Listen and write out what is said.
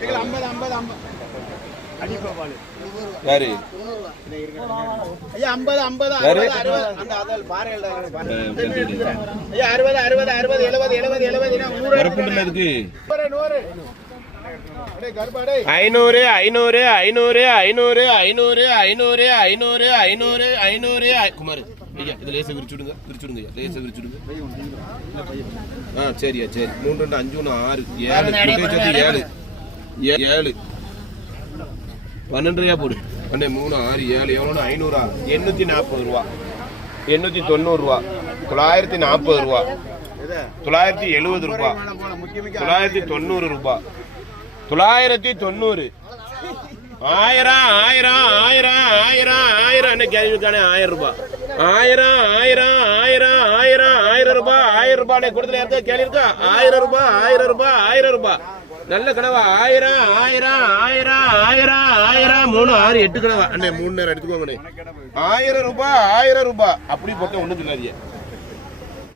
ஐம்பது ஐம்பது ஐம்பது. யாரு? ஐயா ஐம்பது ஐம்பது யாரு? அறுபது அறுபது. அந்த அதில் பாறையில் பாரு. அஹ், தெரிஞ்சுக்கிட்டு. ஐயா அறுபது அறுபது அறுபது எழுபது எழுபது எழுபது நூறு நூறு ஐநூறு ஐநூறு ஐநூறு ஐநூறு ஐநூறு ஐநூறு ஐநூறு ஐநூறு ஐநூறு குமார் ஐயா இது லேசா விரிச்சுடுங்க விரிச்சுடுங்க லேசா விரிச்சுடுங்க ஆ சரியா சரி. மூணு ரெண்டு அஞ்சு ஒன்று ஆறு ஏழு. ஏழு. ஏழு. பன்னெண்டு ரூபா போடு. பன்னெண்டு மூணு ஆறு ஏழு. எவ்வளோன்னு ஐநூறா. எண்ணூற்றி நாற்பது ரூபா. எண்ணூற்றி தொண்ணூறுரூவா தொள்ளாயிரத்தி நாற்பது ரூபா. தொள்ளாயிரத்தி எழுபது ரூபா. தொள்ளாயிரத்தி தொண்ணூறு ரூபாய் தொள்ளாயிரத்தி தொண்ணூறு. ஆயிரம் ஆயிரம் ஆயிரம் ஆயிரம் ஆயிரம். என்ன கேள்விக்கானே ஆயிரம் ரூபாய் ஆயிரம் ஆயிரம் ஆயிரம் ஆயிரம் ஆயிரம் ரூபாய் ஆயிரம் ரூபாய் கொடுத்துல யாருக்கா கேள்வி இருக்கா? ஆயிரம் ரூபாய் ஆயிரம் ரூபாய் ஆயிரம் ரூபாய் நல்ல கனவா? ஆயிரம் ஆயிரம் ஆயிரம் ஆயிரம் ஆயிரம். மூணு ஆறு எட்டு கனவா? அண்ணே மூணு நேரம் எடுத்துக்கோங்கண்ணே. ஆயிரம் ரூபாய் ஆயிரம் ரூபாய். அப்படி பார்த்தா ஒண்ணும் சொல்லாதீங்க